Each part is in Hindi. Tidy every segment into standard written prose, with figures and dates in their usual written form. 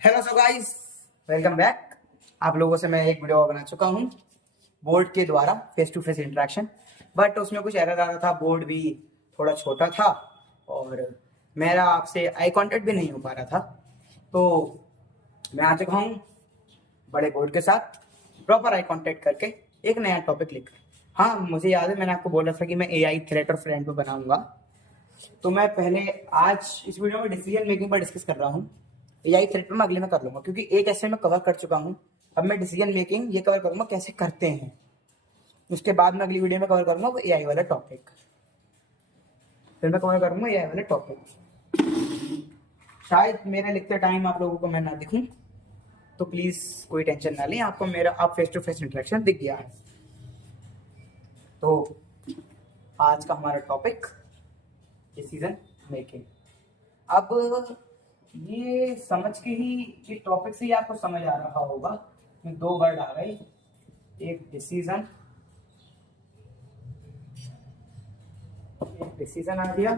Hello so guys, welcome back. आप लोगों से मैं एक वीडियो बना चुका हूँ बोर्ड के द्वारा face to face interaction, but उसमें कुछ एरर आ रहा था। बोर्ड भी थोड़ा छोटा था और मेरा आपसे आई कांटेक्ट भी नहीं हो पा रहा था। तो मैं आ चुका हूँ बड़े बोर्ड के साथ, प्रॉपर आई कांटेक्ट करके एक नया टॉपिक लेकर। हाँ, मुझे याद है मैंने आपको बोला था कि मैं एआई थ्रेट और फ्रेंड पे बनाऊंगा। तो मैं पहले आज इस वीडियो में डिसीजन मेकिंग पर डिस्कस कर रहा हूँ। एआई थ्रेट पे मैं अगले में कर लूंगा, क्योंकि एक ऐसे में कवर कर चुका हूँ। अब मैं डिसीजन मेकिंग ये कवर करूंगा कैसे करते हैं। उसके बाद मैं अगली वीडियो में कवर करूंगा वो एआई वाला टॉपिक। फिर मैं कवर करूंगा एआई वाले टॉपिक। शायद मेरे लिखते टाइम आप लोगों को मैं ना दिखूं, तो प्लीज कोई टेंशन ना लें। आपको मेरा अब फेस टू फेस इंटरेक्शन दिख गया है। तो आज का हमारा टॉपिक डिसीजन मेकिंग। अब ये समझ के ही, इस टॉपिक से ही आपको समझ आ रहा होगा कि दो वर्ड आ गए, एक डिसीजन आ गया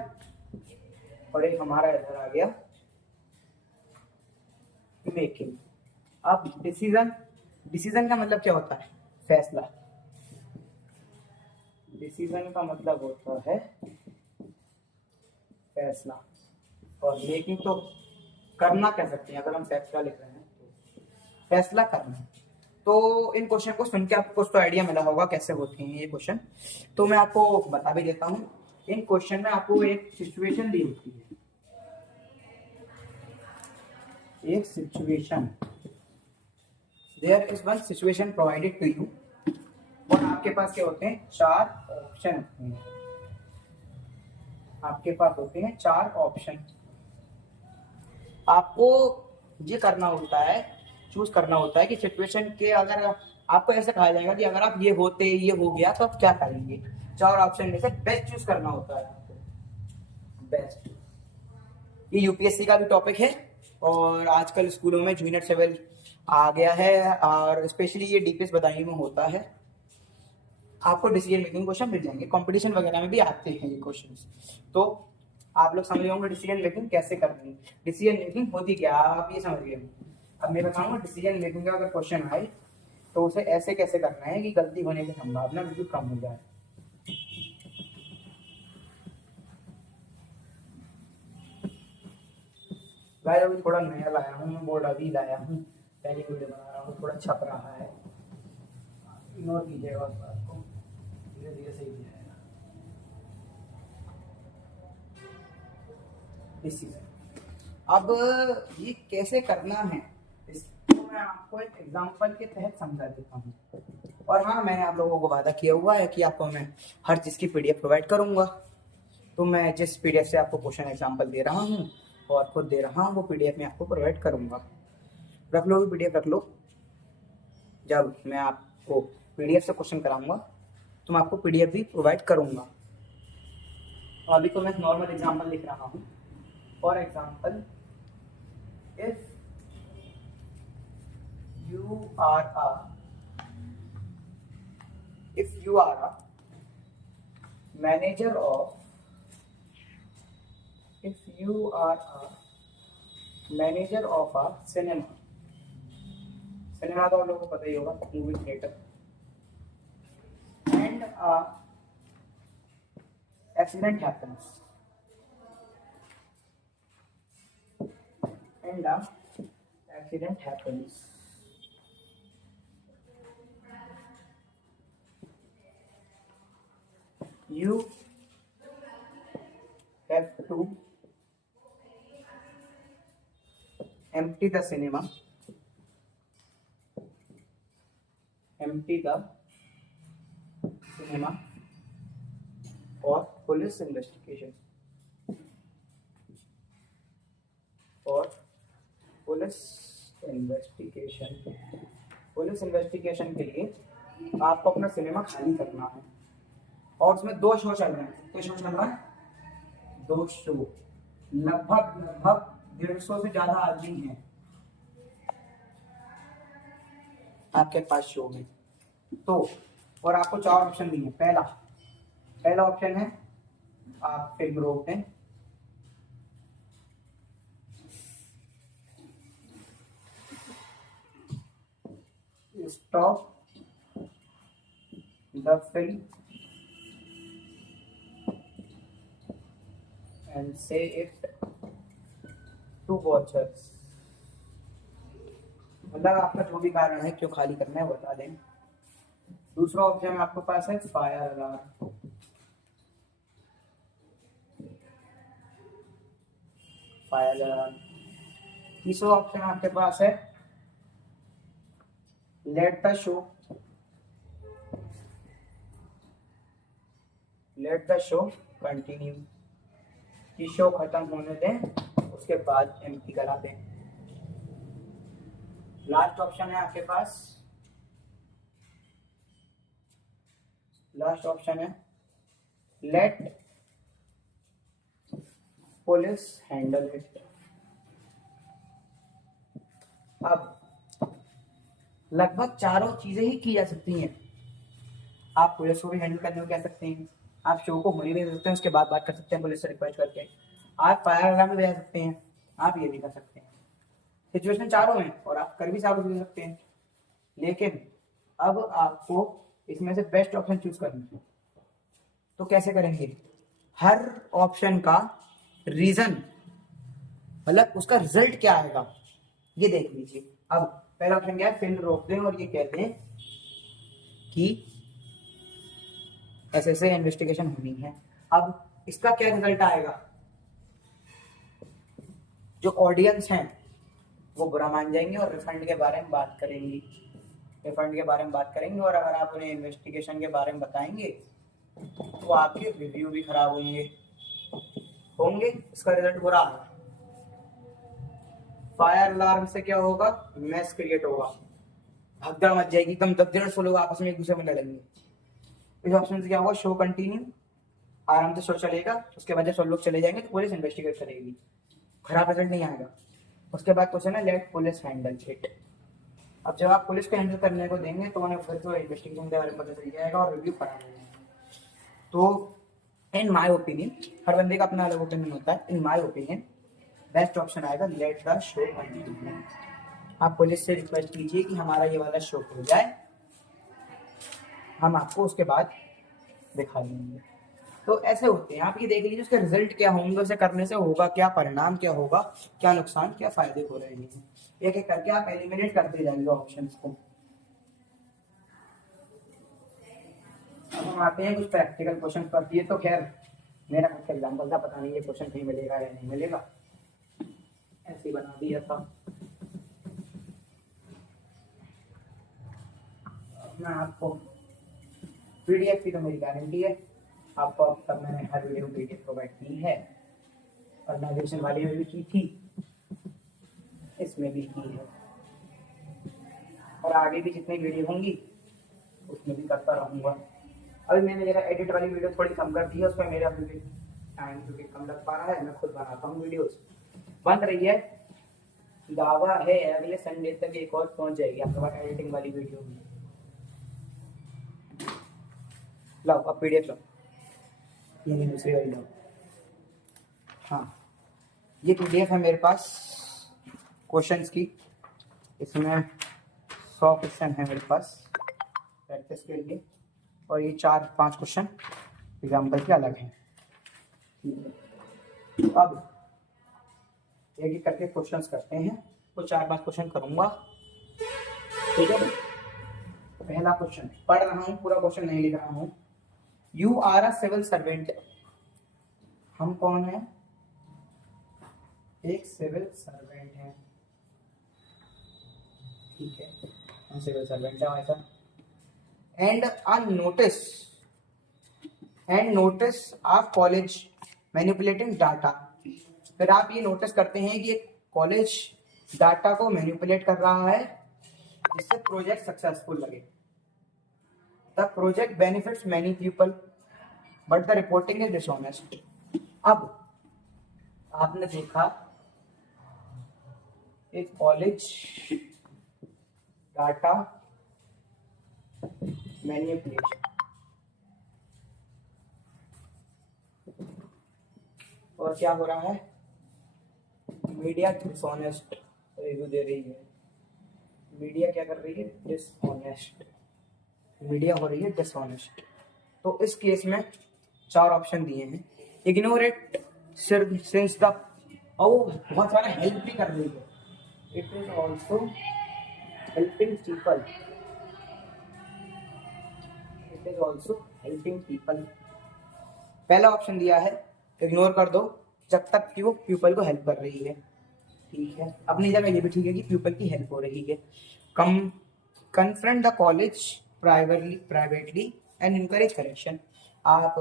और एक हमारा इधर आ गया मेकिंग। अब डिसीजन का मतलब क्या होता है? फैसला। डिसीजन का मतलब होता है फैसला, और मेकिंग तो करना कह सकते हैं। अगर हम फैसला लिख रहे हैं तो फैसला करना। तो इन क्वेश्चन को सुन के आपको कुछ तो आइडिया मिला होगा कैसे होते हैं ये क्वेश्चन। तो मैं आपको बता भी देता हूँ। इन क्वेश्चन में आपको एक सिचुएशन दी होती है, एक situation. There is one situation provided to you, और आपके पास क्या होते हैं? चार ऑप्शन होते हैं। आपके पास होते हैं चार ऑप्शन। आपको ये करना होता है, चूज करना होता है कि सिचुएशन के, अगर आपको ऐसे कहा जाएगा कि अगर आप ये होते, ये हो गया तो आप क्या करेंगे। चार ऑप्शन में से बेस्ट चूज करना होता है आपको। बेस्ट। ये यूपीएससी का भी टॉपिक है और आजकल स्कूलों में जूनियर सिविल आ गया है, और स्पेशली ये डीपीएस बदायूं में होता है। आपको डिसीजन मेकिंग क्वेश्चन मिल जाएंगे, कंपटीशन वगैरह में भी आते हैं ये क्वेश्चंस। तो आप लोग समझ होंगे डिसीजन मेकिंग कैसे करनी है। डिसीजन मेकिंग होती क्या, आप ये समझ गए। अब मैं बताऊंगा डिसीजन मेकिंग का अगर क्वेश्चन आए तो उसे ऐसे कैसे करना है कि गलती होने की संभावना बिल्कुल कम हो जाए। भाई अभी थोड़ा नया लाया हूँ मैं, बोर्ड अभी लाया हूँ, पहली वीडियो बना रहा हूँ, थोड़ा छप रहा है, इग्नोर कीजिएगा उस बात को। धीरे धीरे सही हो जाएगा। डिसीजन अब ये कैसे करना है इसको मैं आपको एक एग्जांपल के तहत समझा देता हूँ। और हाँ, मैंने आप लोगों को वादा किया हुआ है कि आपको मैं हर चीज़ की पीडीएफ प्रोवाइड करूंगा। तो मैं जिस पीडीएफ से आपको क्वेश्चन एग्जांपल दे रहा हूँ और खुद दे रहा हूँ, वो पीडीएफ में आपको प्रोवाइड करूंगा। रख लो, पीडीएफ रख लो। जब मैं आपको पीडीएफ से क्वेश्चन कराऊंगा तो मैं आपको पीडीएफ भी प्रोवाइड करूंगा। अभी तो मैं नॉर्मल एग्जांपल लिख रहा हूँ। For example, if you are a manager of if you are a manager of a cinema तो आप लोगों को पता ही होगा, movie theatre, and accident happens you have to empty the cinema for police investigation police investigation के लिए आपको अपना सिनेमा खाली करना है। और उसमें दो शो चल रहे हैं। क्या शो चल रहा है? दो शो। लगभग 150 से ज्यादा आदमी हैं आपके पास शो में। तो और आपको चार ऑप्शन दिए हैं। पहला ऑप्शन है आप फिल्म रोक दें। stop the film and say it to watchers। मतलब आपका जो भी कारण है क्यों खाली करना है बता दें। दूसरा ऑप्शन आपके पास है फायर अलार्म। Fire alarm. तीसरा ऑप्शन आपके पास है लेट द शो कंटिन्यू, कि शो खत्म होने दें उसके बाद एम्प्टी करा दें। लास्ट ऑप्शन है आपके पास, लास्ट ऑप्शन है लेट पुलिस हैंडल इट। अब लगभग चारों चीजें ही की जा सकती हैं। आप पुलिस को भी हैंडल करने को कह सकते हैं, आप शो को होने भी दे सकते हैं, उसके बाद बात कर सकते हैं पुलिस से रिक्वेस्ट करके, आप फायर अलार्म भी बजा सकते हैं, आप ये भी कर सकते हैं। सिचुएशन चारों हैं और आप कर भी चारों दे सकते हैं। लेकिन अब आपको इसमें से बेस्ट ऑप्शन चूज करना है। तो कैसे करेंगे? हर ऑप्शन का रीजन, मतलब उसका रिजल्ट क्या आएगा ये देख लीजिए। अब पहला ऑप्शन क्या है? फिल्म रोक दें और ये कहते हैं कि ऐसे इन्वेस्टिगेशन होनी है। अब इसका क्या रिजल्ट आएगा? जो ऑडियंस हैं वो बुरा मान जाएंगे और रिफंड के बारे में बात करेंगे, और अगर आप उन्हें इन्वेस्टिगेशन के बारे में बताएंगे तो आपके रिव्यू भी खराब होंगे, इसका रिजल्ट बुरा है। फायर अलार्म से क्या होगा? मैस क्रिएट होगा, भगदड़ मच जाएगी, एकदम 10-150 लोग आपस में एक दूसरे में लड़ेंगे। इस ऑप्शन से क्या होगा? शो कंटिन्यू, आराम से शो चलेगा, उसके बाद जब सब लोग चले जाएंगे तो पुलिस इन्वेस्टिगेट करेगी, खराब रिजल्ट नहीं आएगा। उसके बाद क्वेश्चन है लेट पुलिस हैंडल इट। अब जब आप पुलिस को हैंडल करने को देंगे तो उन्हें फिर तो इन्वेस्टिगेशन के बारे में पता चल जाएगा और रिव्यू खराब हो जाएगा। तो इन माय ओपिनियन, हर बंदे का अपना अलग ओपिनियन होता है, in my opinion best option आएगा लेट द शो कंटिन्यू। आप पुलिस से रिक्वेस्ट कीजिए कि हमारा ये वाला शो हो जाए, हम आपको उसके बाद दिखा देंगे। तो ऐसे होते हैं, आप ये देख लीजिए उसके रिजल्ट क्या होंगे, उसे करने से होगा क्या, परिणाम क्या होगा, क्या नुकसान क्या फायदे हो रहे हैं, एक एक करके आप एलिमिनेट करते जाएंगे ऑप्शंस को। अब हम आते हैं कुछ प्रैक्टिकल क्वेश्चन पर। ये तो खैर मेरा खुद का एग्जाम्पल था, पता नहीं ये क्वेश्चन कहीं मिलेगा या नहीं मिलेगा, ऐसे ही बना दिया था। मैं आपको पीडीएफ की तो मेरी गारंटी है, आपको अब तक मैंने हर वीडियो पीडीएफ प्रोवाइड की है, ऑर्गेनाइजेशन वाली में भी की थी, इसमें भी की है, और आगे भी जितनी वीडियो होंगी उसमें भी करता रहूँगा। अभी मैंने जरा एडिट वाली वीडियो थोड़ी कम कर दी है, उसमें मेरा भी टाइम क्योंकि कम लग पा रहा है, मैं खुद बनाता हूँ वीडियोस, बन रही है, दावा है अगले संडे तक एक और पहुँच जाएगी आपके पास एडिटिंग वाली वीडियो भी। लाओ अब पीडीएफ लो, ये दूसरी वाली लो। हाँ ये पीडीएफ है मेरे पास क्वेश्चंस की, इसमें 100 क्वेश्चन है मेरे पास प्रैक्टिस के लिए, और ये 4-5 क्वेश्चन एग्जाम्पल के अलग हैं। अब एक एक करके क्वेश्चंस करते हैं, तो 4-5 क्वेश्चन करूंगा, ठीक है। पहला क्वेश्चन पढ़ रहा हूँ, पूरा क्वेश्चन नहीं लिख रहा हूँ। You are a civil servant, हम कौन है? एक सिविल सर्वेंट है, ठीक है, हम सिविल सर्वेंट है ऐसा। And notice of college manipulating data, फिर आप ये नोटिस करते हैं कि कॉलेज डाटा को मैनिपुलेट कर रहा है जिससे प्रोजेक्ट सक्सेसफुल लगे। The project benefits many people but the reporting is dishonest. अब आपने देखा एक कॉलेज डाटा मैनिपुलेशन, और क्या हो रहा है? मीडिया डिसऑनेस्ट रिव्यू दे रही है, मीडिया क्या कर रही है, डिसऑनेस्ट, मीडिया हो रही है डिसऑनेस्ट। तो इस केस में 4 ऑप्शन दिए हैं। इग्नोर इट सिंस द, बहुत सारा हेल्प भी कर रही है, it is also helping people, it is also helping people. पहला ऑप्शन दिया है इग्नोर कर दो जब तक कि वो पीपल को हेल्प कर रही है। ठीक है, अपनी जगह ये भी ठीक है कि पीपल की हेल्प हो रही है। Come confront the college privately and encourage correction. आप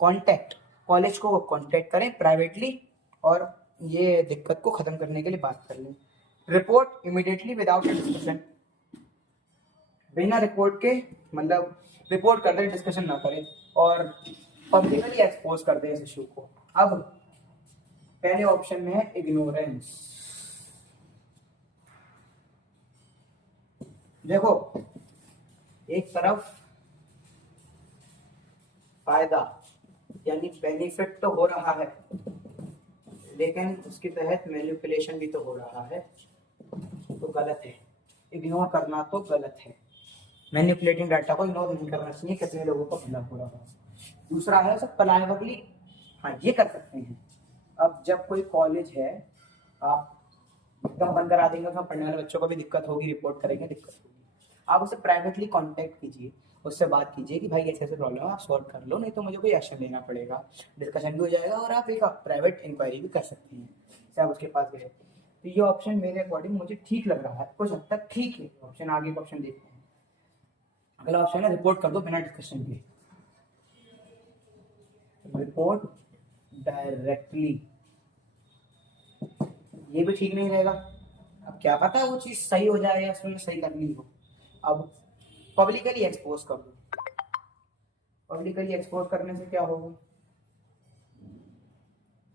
कांटेक्ट कॉलेज को कांटेक्ट करें प्राइवेटली और ये दिक्कत को खत्म करने के लिए बात कर लें। रिपोर्ट इमीडिएटली विदाउट डिस्कशन, बिना रिपोर्ट के, मतलब रिपोर्ट कर दें, डिस्कशन ना करें और पब्लिकली एक्सपोज कर दें इस इशू को। अब पहले ऑप्शन में है इग्नोरेंस। देखो, एक तरफ फायदा यानी बेनिफिट तो हो रहा है, लेकिन उसके तहत मैनिपुलेशन भी तो हो रहा है, तो गलत है। इग्नोर करना तो गलत है, मैनिपुलेटिंग डाटा को इग्नोर नहीं करना चाहिए, कितने लोगों को भला हो रहा है। दूसरा है सब प्लायबली, हाँ ये कर सकते हैं। अब जब कोई कॉलेज है, आप एकदम बंद करा देंगे तो पढ़ने वाले बच्चों को भी दिक्कत होगी, रिपोर्ट करेंगे दिक्कत होगी। आप उसे प्राइवेटली कांटेक्ट कीजिए, उससे बात कीजिए कि भाई ऐसे ऐसे प्रॉब्लम है, आप सॉल्व कर लो, नहीं तो मुझे कोई एक्शन लेना पड़ेगा। डिस्कशन भी हो जाएगा और आप एक प्राइवेट इंक्वायरी भी कर सकते हैं, जैसे आप उसके पास गए। तो ये ऑप्शन मेरे अकॉर्डिंग मुझे ठीक लग रहा है, कुछ हद तक ठीक है ऑप्शन। आगे का ऑप्शन देखते हैं। अगला ऑप्शन है रिपोर्ट कर दो बिना डिस्कशन के। रिपोर्ट डायरेक्टली, ये भी ठीक नहीं रहेगा। अब क्या पता है वो चीज सही हो जाए या उसमें सही करनी हो। अब पब्लिकली एक्सपोज कर दो, पब्लिकली एक्सपोज करने से क्या होगा,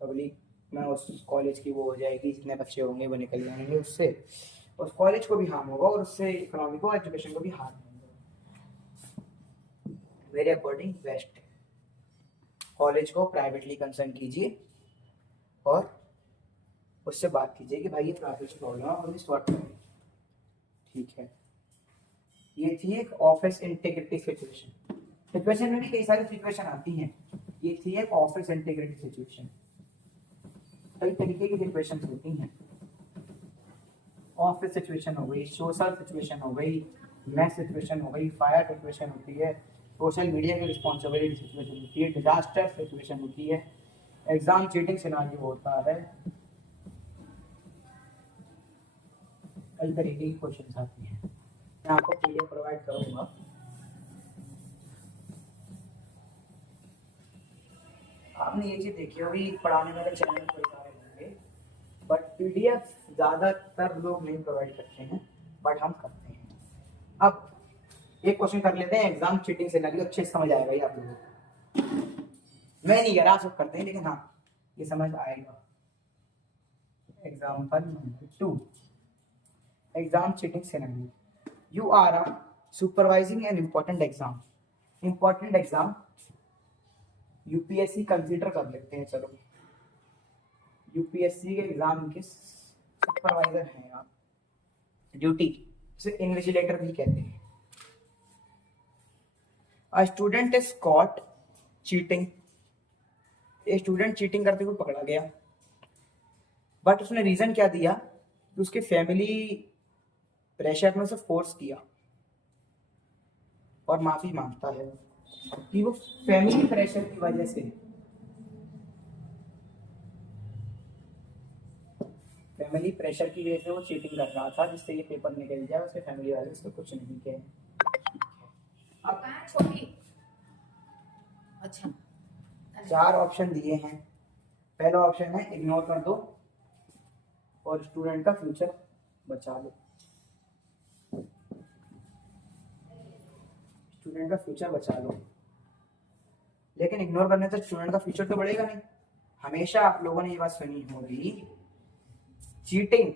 पब्लिक में उस कॉलेज की वो हो जाएगी, जितने बच्चे होंगे वो निकल जाएंगे, उससे उस कॉलेज को भी हार्म होगा और उससे इकोनॉमी को, एजुकेशन को भी हार्म होगा। मेरे अकॉर्डिंग बेस्ट है, कॉलेज को प्राइवेटली कंसर्न कीजिए और उससे बात कीजिए कि भाई ये प्राइवेट प्रॉब्लम है और सॉल्व करें। ठीक है, ये थी एक ऑफिस इंटीग्रिटी सिचुएशन। सिचुएशन में भी कई सारी सिचुएशन आती हैं, ये थी एक ऑफिस इंटीग्रिटी सिचुएशन। कई तरीके की सिचुएशन होती हैं, ऑफिस सिचुएशन हो गई, सोशल सिचुएशन हो गई, मैथ सिचुएशन हो गई, फायर सिचुएशन होती है, सोशल मीडिया की रिस्पॉन्सिबिलिटी सिचुएशन होती है, डिजास्टर सिचुएशन होती है, एग्जाम चीटिंग सिनेरियो होता है, कई तरीके की क्वेश्चन आती हैं। मैं आपको पीडीएफ प्रोवाइड करूंगा, आपने ये चीज देखी होगी पढ़ाने वाले चैनल पर सारे होंगे, बट पीडीएफ ज्यादातर लोग नहीं प्रोवाइड करते हैं, बट हम करते हैं। अब एक क्वेश्चन कर लेते हैं, एग्जाम चीटिंग सिनेरियो, अच्छे से समझ आएगा ये आप लोगों को। मैं नहीं कह रहा, आप सब करते हैं, लेकिन हाँ ये समझ आएगा। Example number 2, exam cheating scenario. You are supervising an important exam, important exam, UPSC consider कर लेते हैं, चलो यूपीएससी के एग्जाम के सुपरवाइजर हैं आप, ड्यूटी उसे इन्विजिलेटर भी कहते हैं। A student is caught cheating, एक स्टूडेंट चीटिंग करते हुए पकड़ा गया, बट उसने रीजन क्या दिया कि उसके फैमिली प्रेशर में उसे फोर्स किया, और माफी मांगता है कि वो फैमिली प्रेशर की वजह से, फैमिली प्रेशर की वजह से वो चीटिंग कर रहा था, जिससे ये पेपर निकल जाए, उसके फैमिली वाले उसको कुछ नहीं कहे। अब छोटी, अच्छा 4 ऑप्शन दिए हैं। पहला ऑप्शन है इग्नोर कर दो और स्टूडेंट का फ्यूचर बचा लो, स्टूडेंट का फ्यूचर बचा लो। लेकिन इग्नोर करने से स्टूडेंट का फ्यूचर तो बढ़ेगा नहीं। हमेशा आप लोगों ने ये बात सुनी होगी, चीटिंग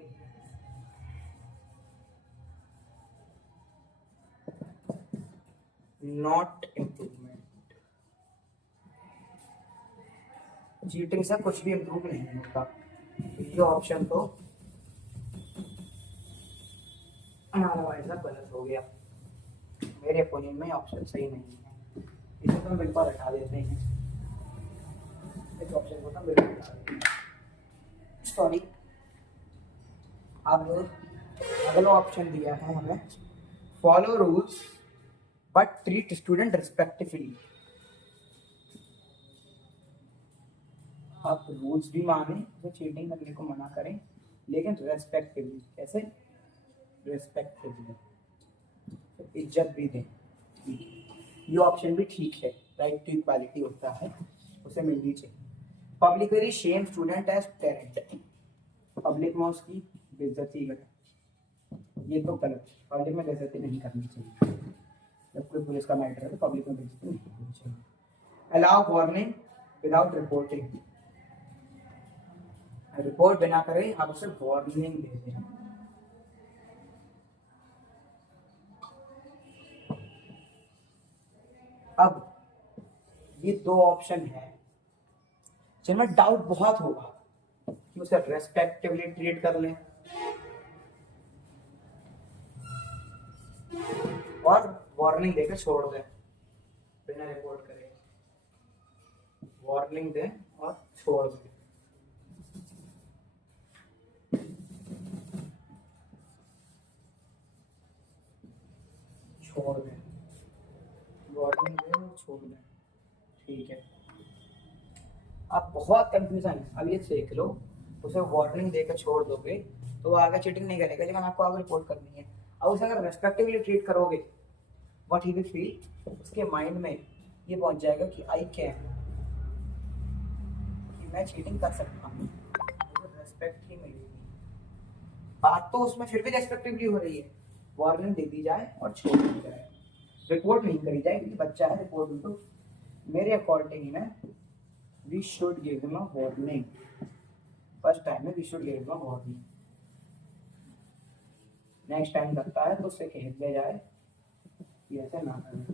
नॉट इम्प्रूवमेंट, चीटिंग से कुछ भी इम्प्रूव नहीं होता। ये ऑप्शन तो हमारा भाई साहब गलत हो गया, मेरे ओपिनियन में ऑप्शन सही नहीं है, इसे तो हम बिल्कुल हटा देते हैं, इस ऑप्शन को तो हम बिल्कुल हटा देते हैं। सॉरी, अब अगला ऑप्शन दिया है हमें, follow rules but treat student respectfully. आप रूल्स भी माने तो चीटिंग करने को मना करें, लेकिन रेस्पेक्टिवली। कैसे? रेस्पेक्टिवली, तो इज्जत भी दें। ये ऑप्शन भी ठीक है, राइट टू इक्वालिटी होता है, उसे मिलनी चाहिए। Publicly shame student as talent, public में उसकी बेइज्जती करें, ये तो गलत है, पब्लिक में बेइज्जती नहीं करनी चाहिए। जब कोई पुलिस का मैटर है तो पब्लिक में बेइज्जती नहीं करनी चाहिए। Allow warning without reporting, report बिना करें आप उसे वार्निंग दे दें। अब ये दो ऑप्शन है जिनमें डाउट बहुत होगा कि उसे रेस्पेक्टिवली ट्रीट कर लें और वार्निंग देकर छोड़ दें बिना रिपोर्ट करे, वार्निंग दें और छोड़ दें। छोड़ दें, वार्निंग दें और छोड़ दें, ठीक है। आप बहुत कंफ्यूजन है, अब ये देख लो, उसे वार्निंग देकर छोड़ दोगे तो वो आगे चीटिंग नहीं करेगा, लेकिन आपको आगे रिपोर्ट करनी है। अब उसे अगर रेस्पेक्टिवली ट्रीट करोगे, व्हाट ही विल फील, उसके माइंड में ये पहुंच जाएगा कि आई कैन, कि मैं चीटिंग कर सकता हूँ, मुझे रेस्पेक्ट ही मिलेगी। बात तो उसमें फिर भी रेस्पेक्टिवली हो रही है, वार्निंग दे दी जाए और छोड़ दी जाए, रिपोर्ट नहीं करी जाए, क्योंकि बच्चा है, रिपोर्ट भी तो मेरे अकॉर्डिंग में we should give him a warning, first time में we should give him a warning, next time करता है तो उससे कह दिया जाए कि ऐसे ना करें।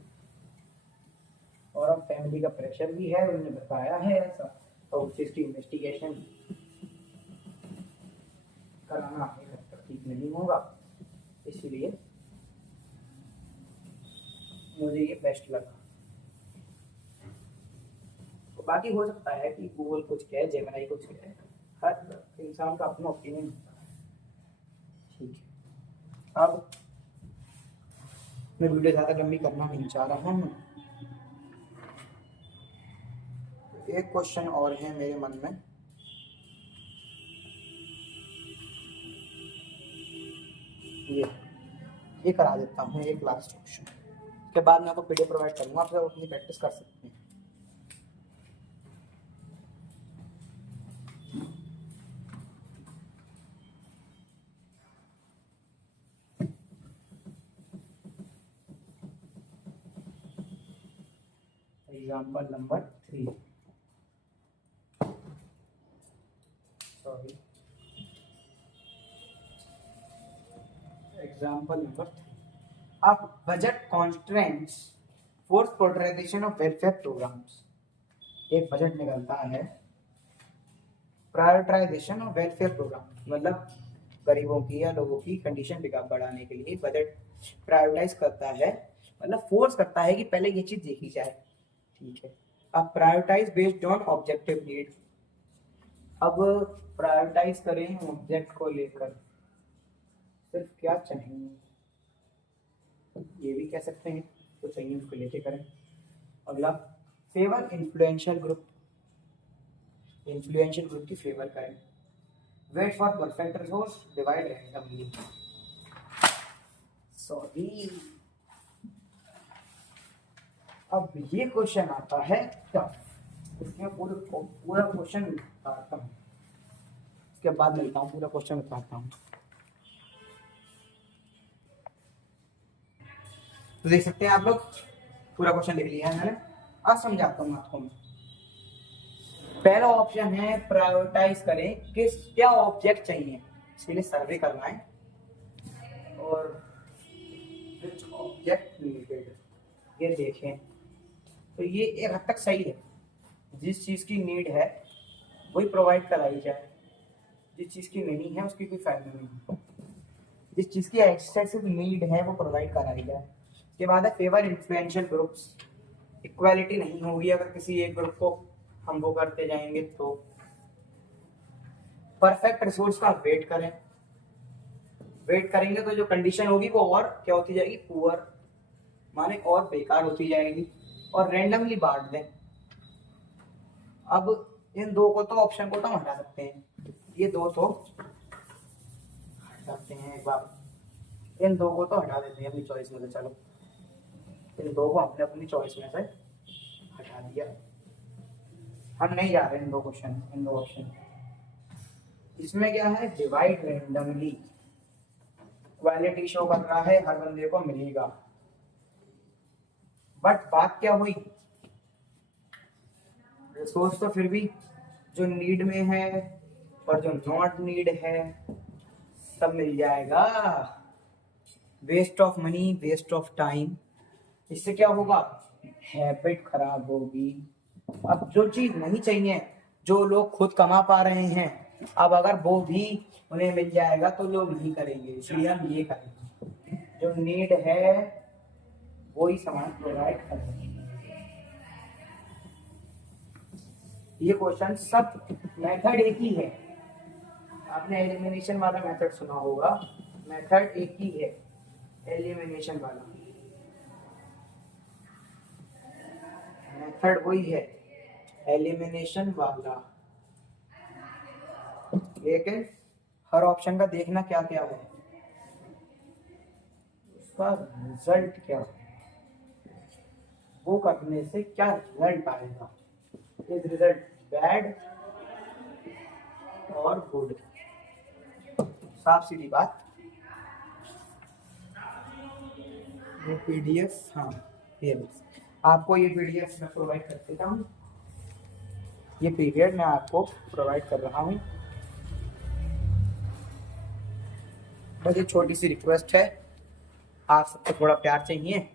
और अब फैमिली का प्रेशर भी है, उन्होंने बताया है ऐसा, तो उस चीज की इन्वेस्टिगेशन कराना आगे तक ठीक नहीं होगा, इसलिए मुझे ये बेस्ट लगा। बाकी हो सकता है कि गूगल कुछ कहे, जेमिनी कुछ कहे, हर इंसान का अपना ओपिनियन होता है, ठीक है। अब मैं वीडियो ज़्यादा लंबी करना नहीं चाह रहा हूँ, एक क्वेश्चन और है मेरे मन में, ये करा देता हूँ, एक लास्ट क्वेश्चन के बाद मैं आपको पीडीएफ प्रोवाइड करूँगा, आप सब अपनी प्रैक्टिस कर सकते हैं। Example number 3, sorry, example number 3, अब budget constraints force prioritisation of welfare programmes. एक बजट निकलता है, प्रायोरिटाइजेशन ऑफ वेलफेयर प्रोग्राम, मतलब गरीबों की या लोगों की कंडीशन बढ़ाने के लिए बजट प्रायोरिटाइज करता है, मतलब फोर्स करता है कि पहले ये चीज देखी जाए, ठीक है। अब prioritise based on objective need, अब प्रायोरिटाइज करें ऑब्जेक्ट को लेकर, सिर्फ क्या चाहिए ये भी कह सकते हैं, तो चाहिए उसको लेके करें। अगला, favour influential group, influential group की फेवर करें। Wait for perfect resource, divide randomly, sorry. अब ये क्वेश्चन आता है टफ, उसमें पूरा क्वेश्चन उतारता हूँ, उसके बाद मिलता हूँ, पूरा क्वेश्चन उतारता हूँ। तो देख सकते हैं आप लोग, पूरा क्वेश्चन लिख लिया है मैंने, अब समझाता हूँ आपको मैं। पहला ऑप्शन है प्रायोरिटाइज करें, किस क्या ऑब्जेक्ट चाहिए, इसके लिए सर्वे करना है, और विच ऑब्जेक्ट नीडेड, ये देखें, तो ये एक हद तक सही है, जिस चीज की नीड है वही प्रोवाइड कराई जाए, जिस चीज की नहीं है उसकी कोई फायदा नहीं है। जिस चीज की एक्सेसिव नीड है वो प्रोवाइड कराई जाए। उसके बाद है फेवर इन्फ्लुएंशियल ग्रुप्स, इक्वालिटी नहीं होगी अगर किसी एक ग्रुप को हम वो करते जाएंगे तो। परफेक्ट रिसोर्स का वेट करें, वेट करेंगे तो जो कंडीशन होगी वो और क्या होती जाएगी, पुअर, माने और बेकार होती जाएगी। और रैंडमली बांट दें। अब इन दो को तो ऑप्शन को तो हम हटा सकते हैं, ये दो तो हटा सकते हैं, एक बार इन दो को तो हटा देते हैं अपनी चॉइस में से। चलो इन दो को हमने अपनी चॉइस में से हटा दिया, हम नहीं जा रहे इन दो क्वेश्चन, इन दो ऑप्शन। इसमें क्या है, डिवाइड रैंडमली, क्वालिटी शो कर रहा है हर बंदे को मिलेगा। बट बात क्या हुई, रिसोर्स तो फिर भी जो नीड में है और जो नॉट नीड है सब मिल जाएगा। Waste of money, waste of time, इससे क्या होगा, हैबिट खराब होगी। अब जो चीज नहीं चाहिए, जो लोग खुद कमा पा रहे हैं, अब अगर वो भी उन्हें मिल जाएगा तो लोग नहीं करेंगे, इसलिए हम ये करेंगे, जो नीड है वो ही सामान प्रोवाइड करेंगे। ये क्वेश्चन सब मेथड एक ही है, आपने एलिमिनेशन वाला मेथड सुना होगा, मेथड एक ही है एलिमिनेशन वाला, मेथड वही है एलिमिनेशन वाला। लेकिन हर ऑप्शन का देखना क्या क्या है, उसका रिजल्ट क्या है, वो करने से क्या रिजल्ट आएगा, इज रिजल्ट बैड और गुड, साफ सीधी बात। ये पीडीएफ, हाँ ये आपको ये पीडीएफ मैं प्रोवाइड कर देता हूँ, ये पीरियड मैं आपको प्रोवाइड कर रहा हूँ। बस एक छोटी सी रिक्वेस्ट है, आप सबको थोड़ा प्यार चाहिए,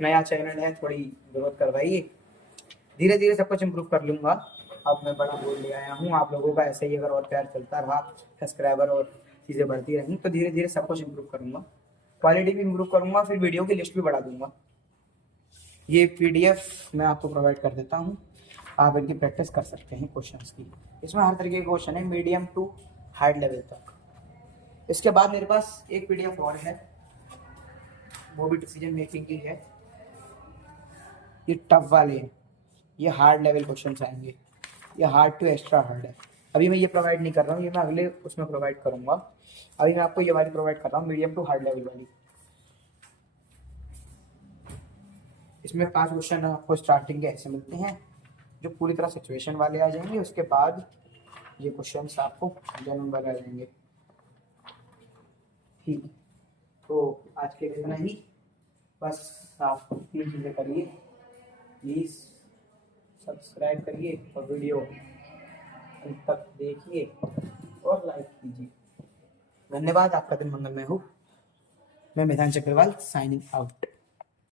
नया चैनल है, थोड़ी जरूरत करवाइए, धीरे धीरे सब कुछ इम्प्रूव कर लूँगा। अब मैं बड़ा बोल ले आया हूँ, आप लोगों का ऐसे ही अगर और प्यार चलता रहा, सब्सक्राइबर और चीज़ें बढ़ती रहीं तो धीरे धीरे सब कुछ इम्प्रूव करूँगा, क्वालिटी भी इम्प्रूव करूँगा, फिर वीडियो की लिस्ट भी बढ़ा दूंगा। ये पीडीएफ मैं आपको प्रोवाइड कर देता हूँ, आप इनकी प्रैक्टिस कर सकते हैं क्वेश्चंस की। इसमें हर तरीके के क्वेश्चन है, मीडियम टू हार्ड लेवल तक। इसके बाद मेरे पास एक पीडीएफ और है, वो भी डिसीजन मेकिंग की है, ये टफ वाले हैं, ये हार्ड लेवल क्वेश्चंस आएंगे, ये हार्ड टू एक्स्ट्रा हार्ड है। अभी मैं ये प्रोवाइड नहीं कर रहा हूँ, ये मैं अगले उसमें प्रोवाइड करूँगा। अभी मैं आपको ये वाली प्रोवाइड कर रहा हूँ, मीडियम टू हार्ड लेवल वाली। इसमें 5 क्वेश्चन आपको स्टार्टिंग के ऐसे मिलते हैं जो पूरी तरह सिचुएशन वाले आ जाएंगे, उसके बाद ये क्वेश्चंस आपको जनरल वाले आ जाएंगे। ठीक, तो आज के लिए इतना ही, बस आप 3 चीज़ें करिए, प्लीज़ सब्सक्राइब करिए और वीडियो अंत तक देखिए और लाइक कीजिए। धन्यवाद, आपका दिन मंगलमय हो। मैं मेधान चक्रवाल, साइनिंग आउट।